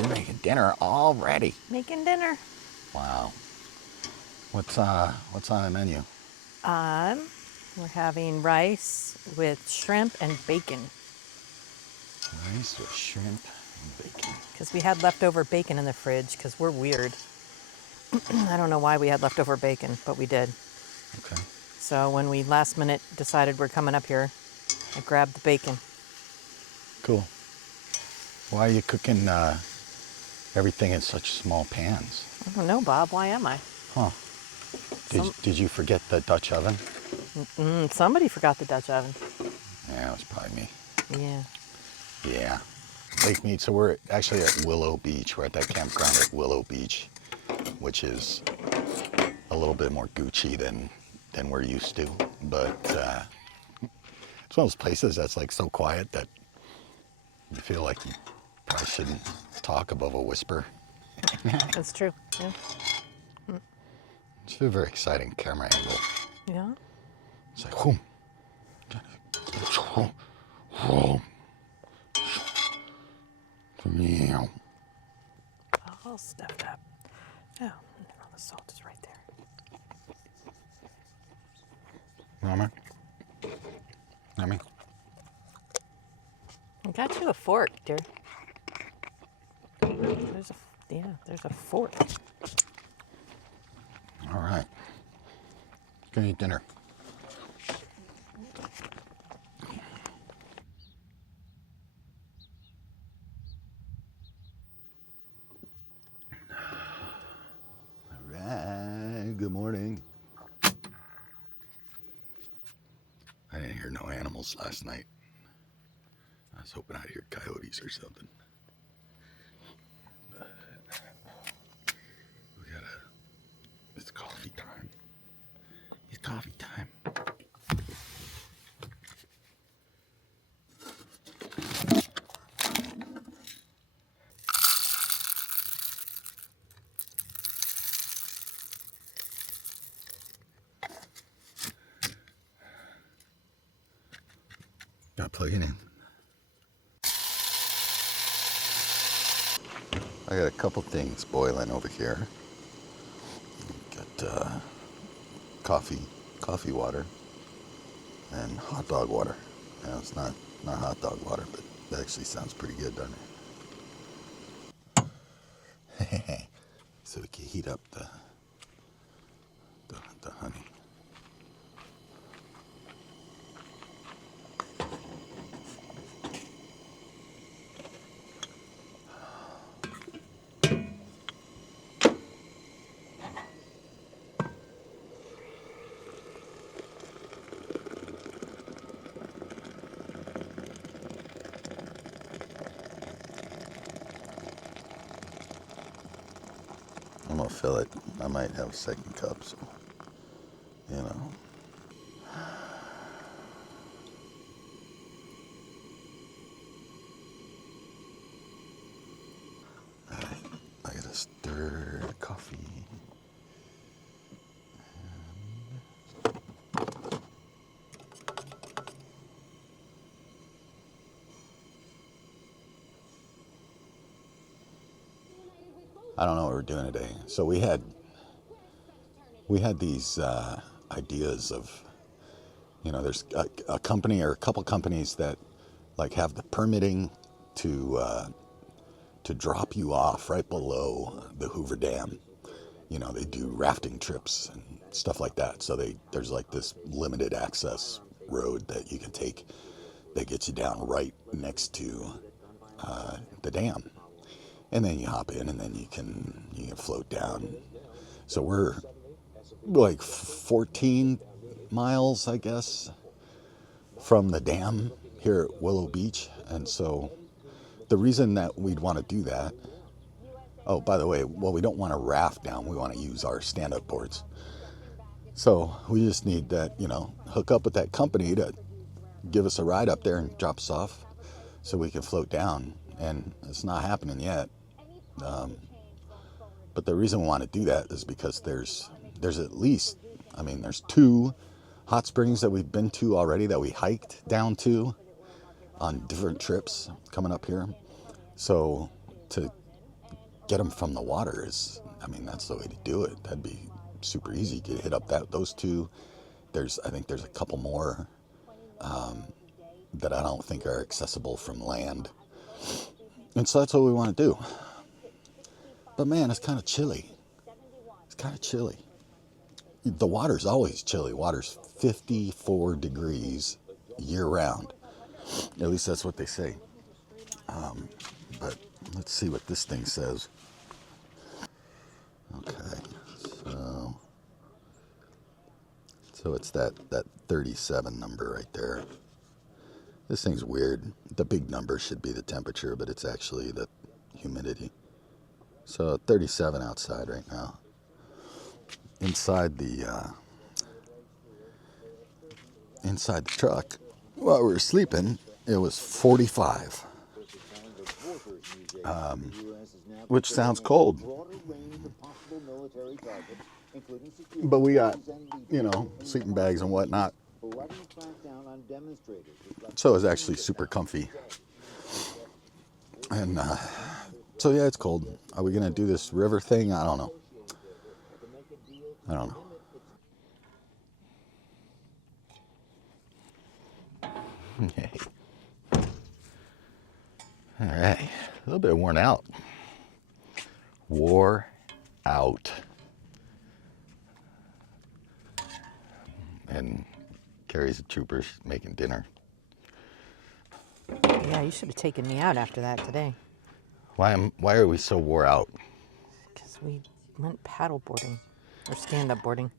You're making dinner already. Making dinner. Wow. What's on the menu? We're having rice with shrimp and bacon. Rice with shrimp and bacon. Because we had leftover bacon in the fridge, because we're weird. I don't know why we had leftover bacon, but we did. Okay. So when we last minute decided we're coming up here, I grabbed the bacon. Cool. Why are you cooking everything in such small pans? I don't know, Bob. Why am I? Huh. Did you forget the Dutch oven? Somebody forgot the Dutch oven. Yeah, it was probably me. Yeah. Yeah. Lake meat. So we're actually at Willow Beach. We're at that campground at Willow Beach, which is a little bit more Gucci than we're used to. But it's one of those places that's like so quiet that you feel like you probably shouldn't talk above a whisper. That's true. Yeah. It's a very exciting camera angle. Yeah. It's like, whoom. Whoom. All stuffed up. Oh, no, the salt is right there. Mama? Mommy? I got you a fork, dear. There's a fork. All right. Gonna eat dinner. All right. Good morning. I didn't hear no animals last night. I was hoping I'd hear coyotes or something. It's coffee time. It's coffee time. Gotta plug it in. I got a couple things boiling over here. Got coffee water, and hot dog water. Now, it's not hot dog water, but that actually sounds pretty good, doesn't it? So we can heat up the honey. I'm gonna fill it. I might have a second cup, so you know. Alright, I gotta stir coffee. I don't know what we're doing today. So we had these ideas of, there's a company or a couple companies that like have the permitting to drop you off right below the Hoover Dam. They do rafting trips and stuff like that. So there's like this limited access road that you can take that gets you down right next to the dam. And then you hop in, and then you can float down. So we're like 14 miles, I guess, from the dam here at Willow Beach. And so the reason that we'd want to do that, oh, by the way, we don't want to raft down. We want to use our stand-up boards. So we just need that, hook up with that company to give us a ride up there and drop us off so we can float down. And it's not happening yet. But the reason we want to do that is because there's at least, there's 2 hot springs that we've been to already that we hiked down to on different trips coming up here. So to get them from the water is, I mean, that's the way to do it. That'd be super easy. You could hit up those two. I think there's a couple more that I don't think are accessible from land. And so that's what we want to do. But man, it's kind of chilly. It's kind of chilly. The water's always chilly. Water's 54 degrees year round. At least that's what they say. But let's see what this thing says. Okay, so it's that 37 number right there. This thing's weird. The big number should be the temperature, but it's actually the humidity. So 37 outside right now. Inside the truck, while we were sleeping, it was 45. Which sounds cold. But we got, sleeping bags and whatnot. So it was actually super comfy. And so yeah, it's cold. Are we gonna do this river thing? I don't know. Okay. All right, a little bit worn out. Wore out. And Carrie's the troopers making dinner. Yeah, you should have taken me out after that today. Why are we so wore out? Because we went paddleboarding or stand-up boarding.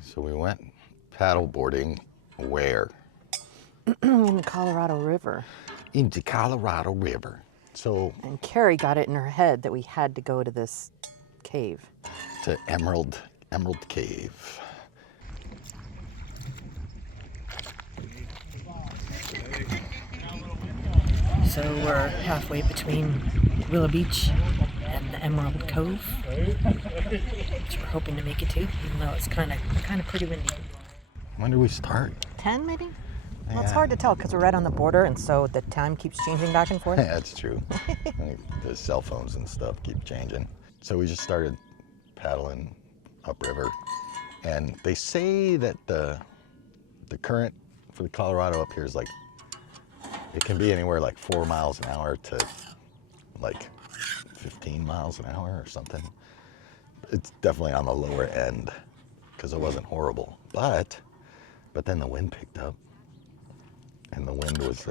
So we went paddleboarding where? In the Colorado River. In the Colorado River. So. And Carrie got it in her head that we had to go to this cave. To Emerald Cave. So we're halfway between Willow Beach and the Emerald Cove, which we're hoping to make it to, even though it's kind of pretty windy. When did we start? 10 maybe? Yeah. Well, it's hard to tell because we're right on the border, and so the time keeps changing back and forth. Yeah, that's true. The cell phones and stuff keep changing. So we just started paddling upriver, and they say that the current for the Colorado up here is like, it can be anywhere like 4 miles an hour to like 15 miles an hour or something. It's definitely on the lower end because it wasn't horrible, but then the wind picked up, and the wind was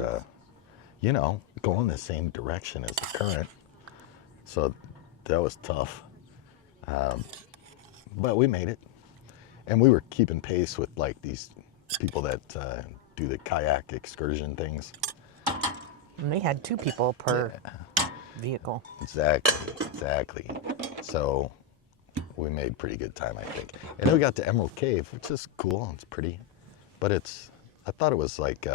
going the same direction as the current, so that was tough. But we made it, and we were keeping pace with like these people that do the kayak excursion things. And they had 2 people per vehicle. Exactly. So we made pretty good time, I think. And then we got to Emerald Cave, which is cool. It's pretty, but I thought it was like,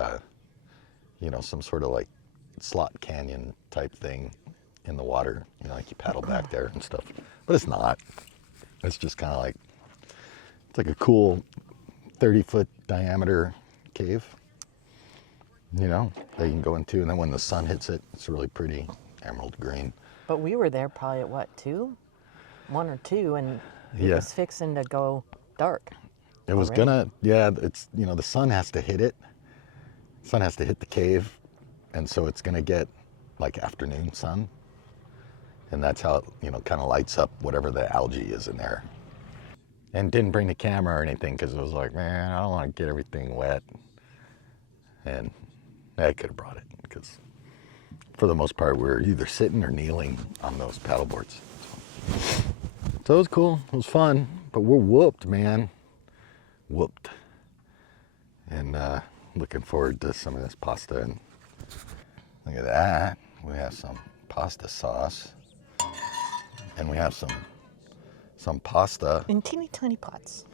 some sort of like slot canyon type thing in the water. Like you paddle back there and stuff. But it's not. It's just kind of like, it's like a cool 30-foot diameter cave. That you can go into, and then when the sun hits it, it's really pretty, emerald green. But we were there probably at what, 1 or 2, and it was fixing to go dark. It was it's, the sun has to hit it. The sun has to hit the cave, and so it's gonna get like afternoon sun. And that's how it, kind of lights up whatever the algae is in there. And didn't bring the camera or anything because it was like, man, I don't want to get everything wet. And I could have brought it because for the most part we were either sitting or kneeling on those paddle boards. So it was cool, it was fun, but we're whooped, man. Whooped. And looking forward to some of this pasta. And look at that, we have some pasta sauce, and we have some pasta in teeny tiny pots.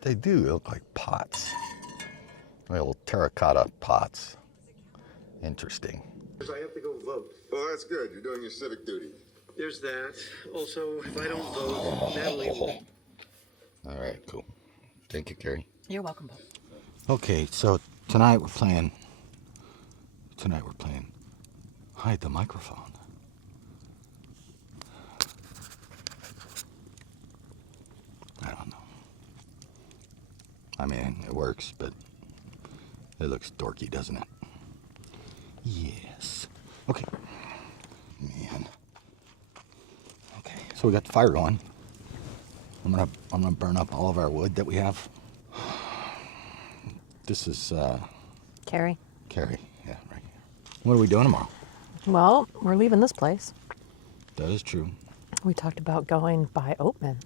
They do look like pots. Little terracotta pots. Interesting. I have to go vote. Well, that's good. You're doing your civic duty. There's that. Also, if I don't vote, Nellie will. All right, cool. Thank you, Carrie. You're welcome, Bob. Okay, so tonight we're playing Hide the Microphone. I mean, it works, but it looks dorky, doesn't it? Yes. Okay. Man. Okay, so we got the fire going. I'm gonna burn up all of our wood that we have. This is Carrie? Carrie. Yeah, right here. What are we doing tomorrow? Well, we're leaving this place. That is true. We talked about going by Oatman.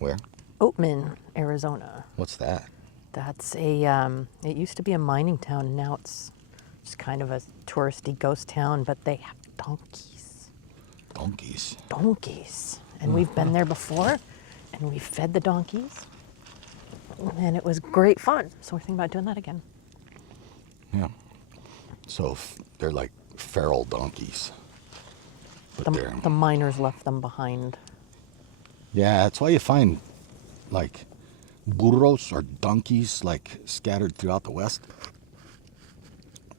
Where? Oatman, Arizona. What's that? That's it used to be a mining town, and now it's just kind of a touristy ghost town, but they have donkeys. Donkeys. Donkeys. And we've been there before, and we fed the donkeys, and it was great fun. So we're thinking about doing that again. Yeah. So they're like feral donkeys. But The miners left them behind. yeah, that's why you find like burros or donkeys like scattered throughout the West.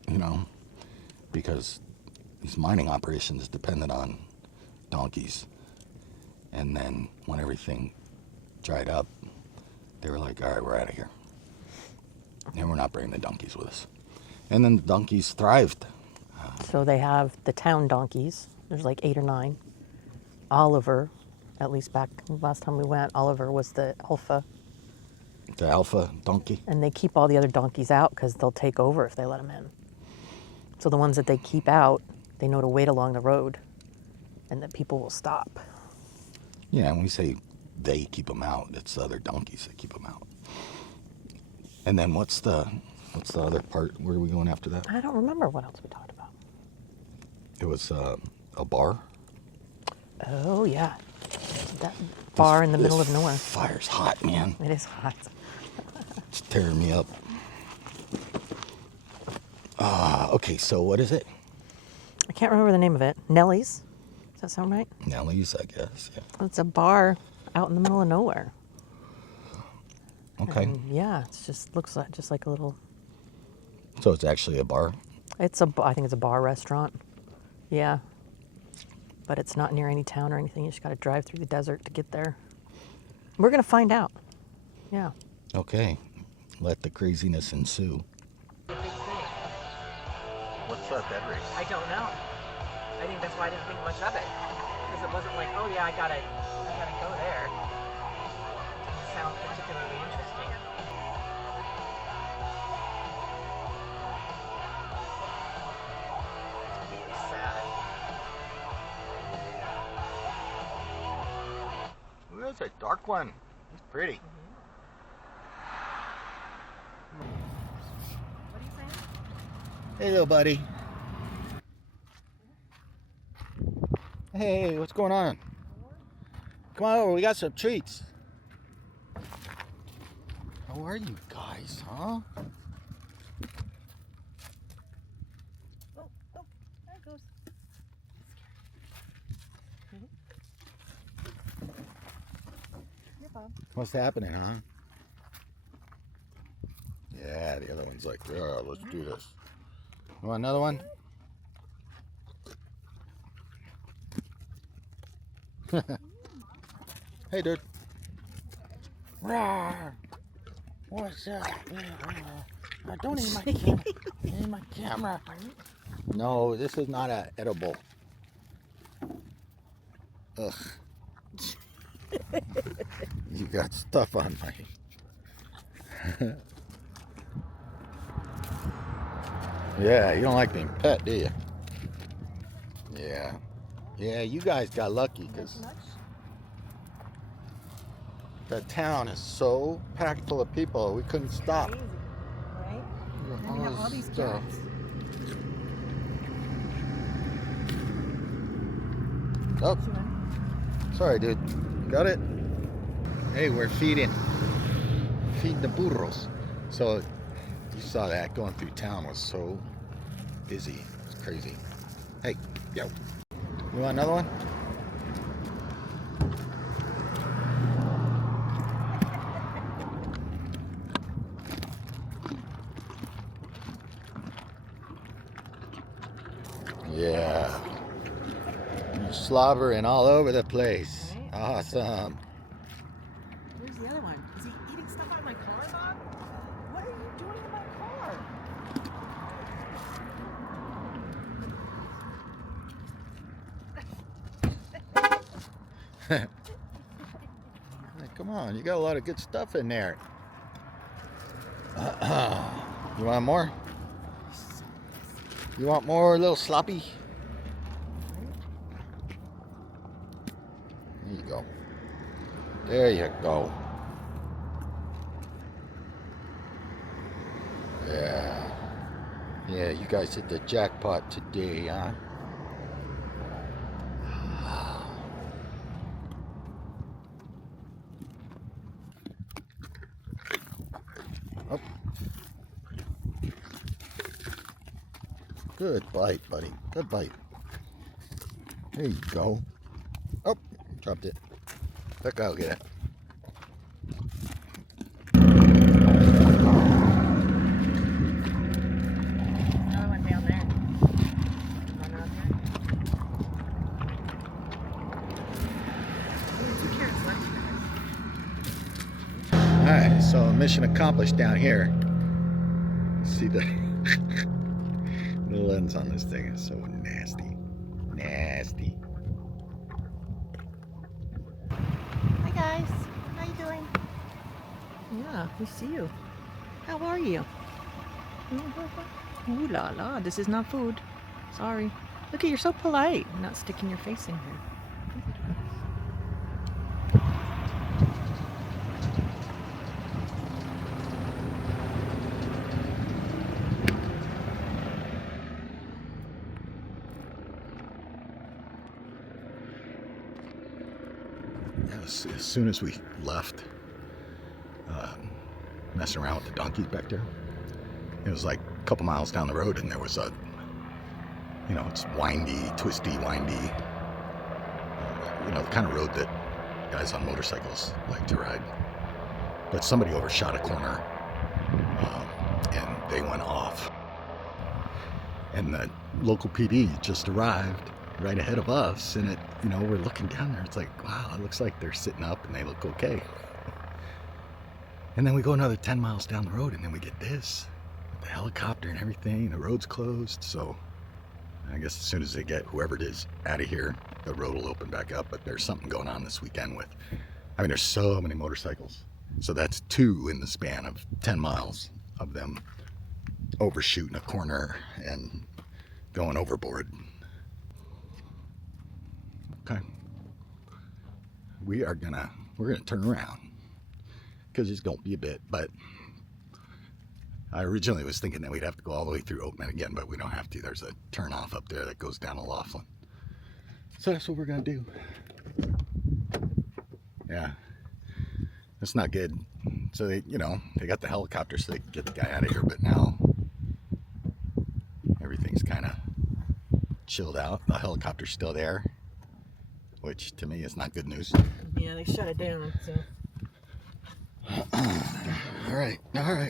You know, because these mining operations depended on donkeys. And then when everything dried up, they were like, all right, we're out of here. And we're not bringing the donkeys with us. And then the donkeys thrived. So they have the town donkeys. There's like 8 or 9. Oliver, at least back last time we went, Oliver was the alpha. The alpha donkey. And they keep all the other donkeys out because they'll take over if they let them in. So the ones that they keep out, they know to wait along the road and that people will stop. Yeah, when we say they keep them out, it's the other donkeys that keep them out. And then what's the other part? Where are we going after that? I don't remember what else we talked about. It was a bar. Oh, yeah. That bar in the middle of nowhere. Fire's hot, man. It is hot. It's tearing me up. Okay, so what is it? I can't remember the name of it. Nellies? Does that sound right? Nellies, I guess. Yeah. It's a bar out in the middle of nowhere. Okay. And yeah, it just looks like just like a little. So it's actually a bar? I think it's a bar restaurant. Yeah. But it's not near any town or anything. You just got to drive through the desert to get there. We're going to find out. Yeah. Okay. Let the craziness ensue. What's that bed race? I don't know. I think that's why I didn't think much of it. Because it wasn't like, oh yeah, I gotta go there. It didn't sound particularly interesting. It's really sad. Ooh, that's a dark one. It's pretty. What are you saying? Hey, little buddy. Hey, what's going on? Come on over, we got some treats. How are you guys, huh? Oh, there it goes. Here, Bob. What's happening, huh? Yeah, the other one's like, yeah, let's do this. You want another one? Hey, dude. Rawr. What's up? Don't eat my camera. Eat my camera. No, this is not an edible. Ugh. You got stuff on my. Yeah, you don't like being pet, do you? Yeah. Yeah, you guys got lucky because the town is so packed full of people, we couldn't stop. Crazy, right? All And we have all this these stuff. cats. Oh, sorry, dude. Got it? Hey, we're feeding the burros. So you saw that going through town was so busy. It's crazy. Hey, yo. You want another one? Yeah. You're slobbering all over the place. Right. Awesome. Where's the other one? Is he eating stuff out of my car, Bob? Hey, come on, you got a lot of good stuff in there. You want more? You want more, little sloppy? There you go. There you go. Yeah. Yeah, you guys hit the jackpot today, huh? Oh. Good bite, buddy. Good bite. There you go. Oh, dropped it. Look, I'll get it. Another one down there. One out there. Alright, so mission accomplished down here. See the the lens on this thing is so nasty. Nasty. Hi guys, how you doing? Yeah, we see you. How are you? Ooh la la, this is not food. Sorry. Look at, you're so polite. You're not sticking your face in here. As soon as we left, messing around with the donkeys back there, it was like a couple miles down the road, and there was a, you know, it's windy, twisty, windy, you know, the kind of road that guys on motorcycles like to ride. But somebody overshot a corner, and they went off. And the local PD just arrived right ahead of us, and it, you know, we're looking down there, it's like, wow, it looks like they're sitting up and they look okay. And then we go another 10 miles down the road, and then we get this, the helicopter and everything, the road's closed. So I guess as soon as they get whoever it is out of here, the road will open back up. But there's something going on this weekend with, I mean, there's so many motorcycles. So that's 2 in the span of 10 miles of them overshooting a corner and going overboard. Okay, we're gonna turn around because it's gonna be a bit, but I originally was thinking that we'd have to go all the way through Oatman again, but we don't have to. There's a turn off up there that goes down to Laughlin, so that's what we're gonna do. Yeah, that's not good. So they, you know, they got the helicopter so they can get the guy out of here, but now everything's kind of chilled out. The helicopter's still there, which to me is not good news. Yeah, they shut it down, so. All right,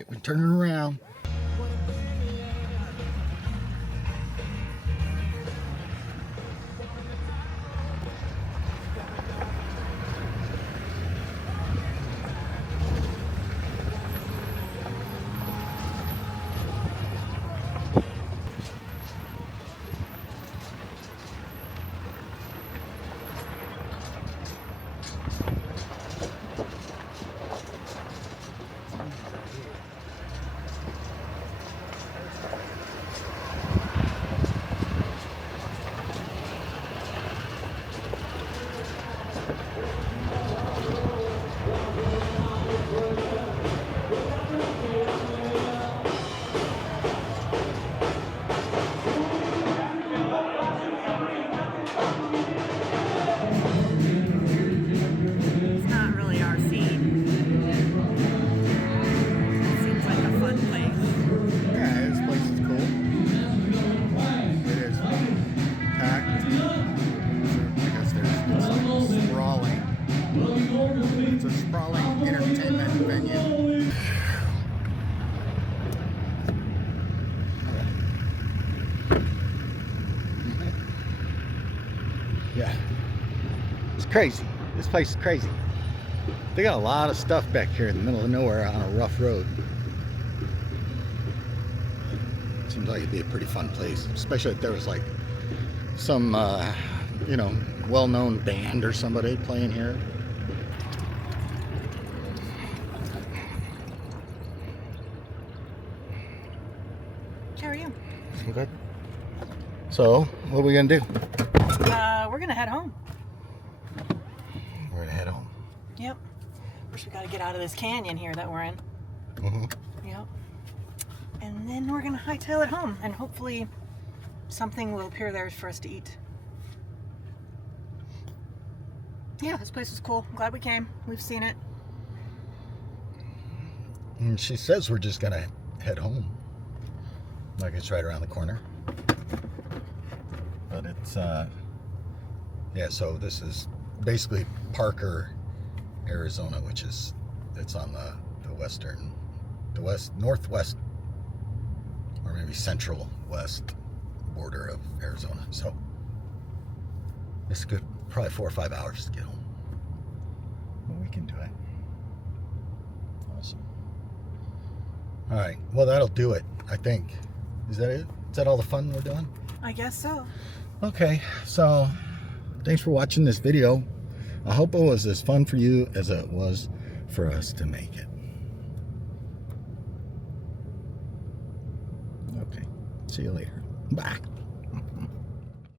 we're turning around. It's not really our scene. It seems like a fun place. Yeah, this place is cool. It is packed. I guess it's like sprawling. It's a sprawling entertainment venue. Yeah, it's crazy. This place is crazy. They got a lot of stuff back here in the middle of nowhere on a rough road. Seems like it'd be a pretty fun place, especially if there was like some, you know, well-known band or somebody playing here. How are you? I'm good. So, what are we gonna do? We're gonna head home. We're gonna head home. Yep. First we gotta get out of this canyon here that we're in. Mm-hmm. Yep. And then we're gonna hightail it home, and hopefully something will appear there for us to eat. Yeah, this place is cool. I'm glad we came. We've seen it. And she says we're just gonna head home. Like it's right around the corner. But it's, yeah, so this is basically Parker, Arizona, which is, it's on the northwest, or maybe central west border of Arizona. So it's good, probably 4 or 5 hours to get home. But we can do it. Awesome. All right, well, that'll do it, I think. Is that it? Is that all the fun we're doing? I guess so. Okay, so thanks for watching this video. I hope it was as fun for you as it was for us to make it. Okay, see you later. Bye.